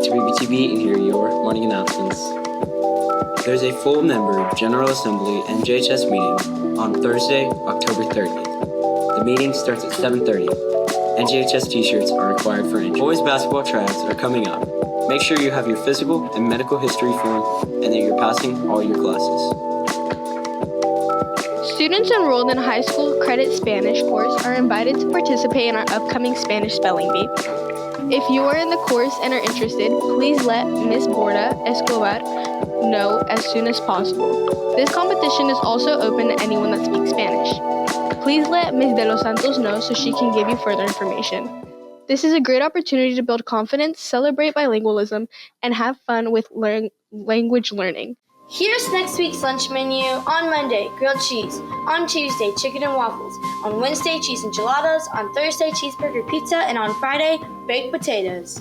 back to Bbtv and here are your morning announcements. There's a full member General Assembly and JHS meeting on Thursday, October 30th. The meeting starts at 7:30. NJHS t-shirts are required for entry. Boys basketball tryouts are coming up. Make sure you have your physical and medical history form and that you're passing all your classes. Students enrolled in high school credit Spanish course are invited to participate in our upcoming Spanish spelling bee. If you are in the course and are interested, please let Ms. Borda Escobar know as soon as possible. This competition is also open to anyone that speaks Spanish. Please let Ms. De Los Santos know so she can give you further information. This is a great opportunity to build confidence, celebrate bilingualism, and have fun with language learning. Here's next week's lunch menu. On Monday, grilled cheese. On Tuesday, chicken and waffles. On Wednesday, cheese enchiladas. On Thursday, cheeseburger pizza. And on Friday, baked potatoes.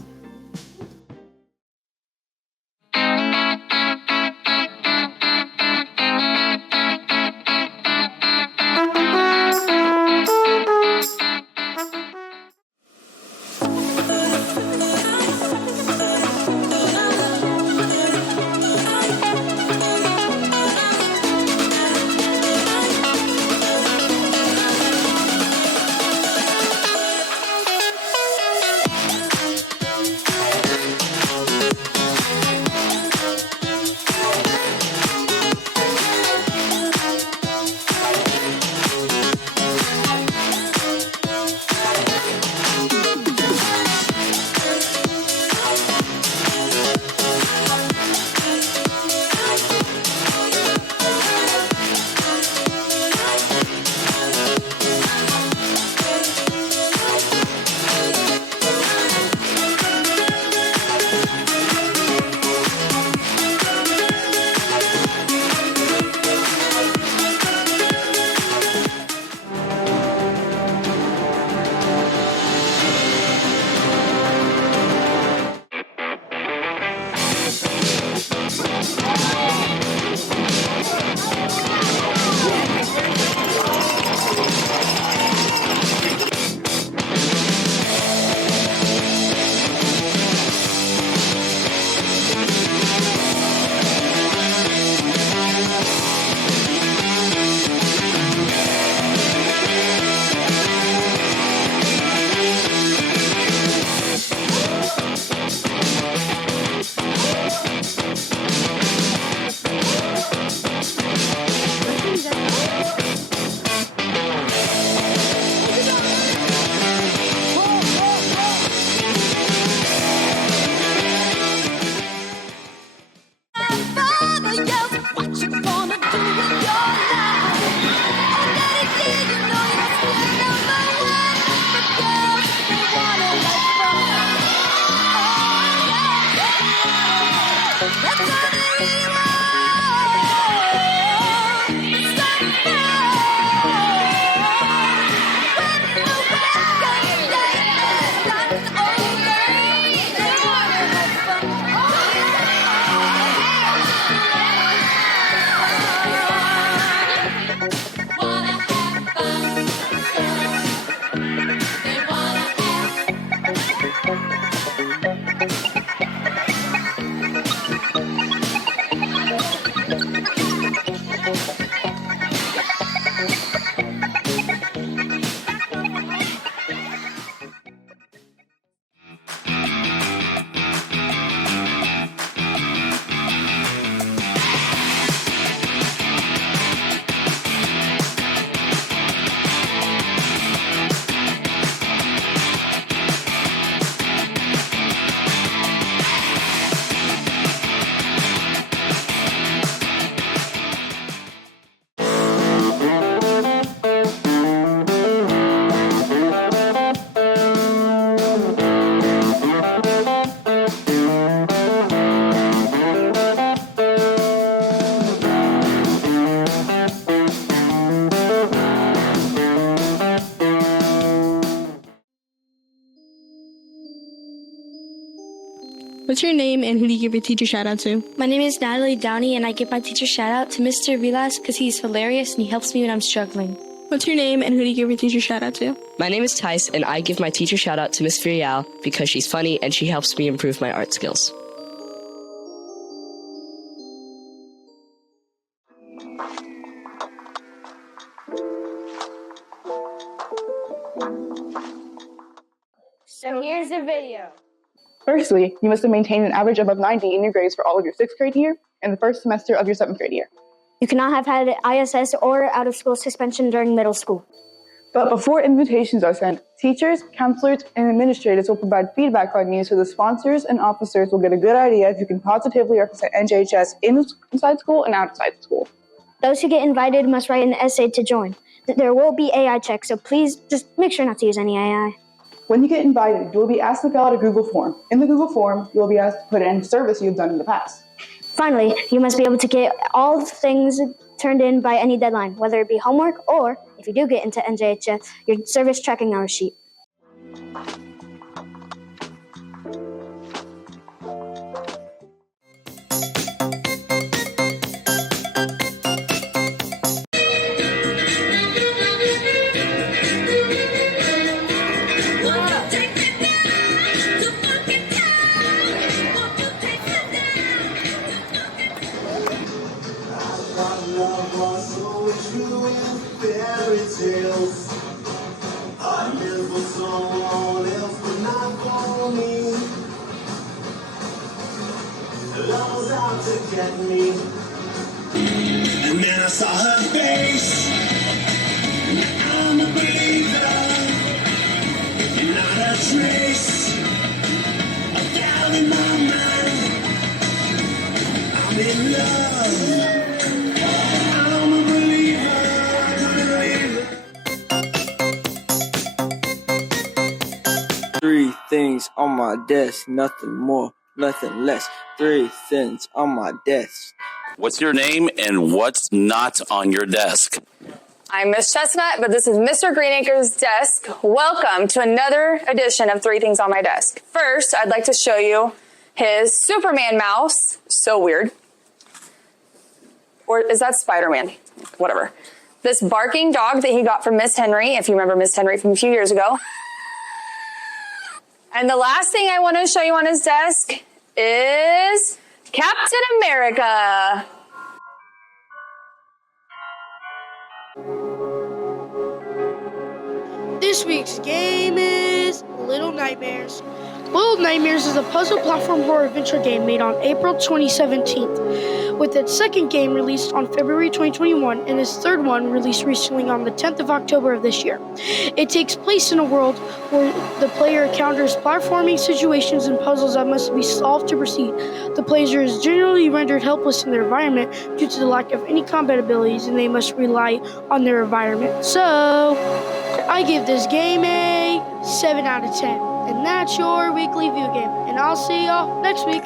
What's your name and who do you give your teacher shout out to? My name is Natalie Downey, and I give my teacher shout out to Mr. Vilas because he's hilarious and he helps me when I'm struggling. What's your name and who do you give your teacher shout out to? My name is Tice, and I give my teacher shout out to Miss Furial because she's funny and she helps me improve my art skills. So here's the video. Firstly, you must have maintained an average above 90 in your grades for all of your 6th grade year and the first semester of your 7th grade year. You cannot have had ISS or out-of-school suspension during middle school. But before invitations are sent, teachers, counselors, and administrators will provide feedback on you so the sponsors and officers will get a good idea if you can positively represent NJHS inside school and outside school. Those who get invited must write an essay to join. There will be AI checks, so please just make sure not to use any AI. When you get invited, you will be asked to fill out a Google form. In the Google form, you will be asked to put in service you've done in the past. Finally, you must be able to get all things turned in by any deadline, whether it be homework or, if you do get into NJHS, your service tracking hour sheet. Out to get me, and then I saw her face. Now I'm a believer, not a trace of doubt in my mind. I'm in love. I'm a believer. Three things on my desk, nothing more, nothing less. Three things on my desk. What's your name and what's not on your desk? I'm Miss Chestnut, but this is Mr. Greenacre's desk. Welcome to another edition of Three Things on My Desk. First, I'd like to show you his Superman mouse. So weird. Or is that Spider-Man? Whatever. This barking dog that he got from Miss Henry, if you remember Miss Henry from a few years ago. And the last thing I want to show you on his desk is Captain America. This week's game is Little Nightmares. Little Nightmares is a puzzle platform horror adventure game made on April 2017, with its second game released on February 2021 and its third one released recently on the 10th of October of this year. It takes place in a world where the player encounters platforming situations and puzzles that must be solved to proceed. The player is generally rendered helpless in their environment due to the lack of any combat abilities, and they must rely on their environment. So, I give this game a 7 out of 10. And that's your weekly view game. And I'll see y'all next week.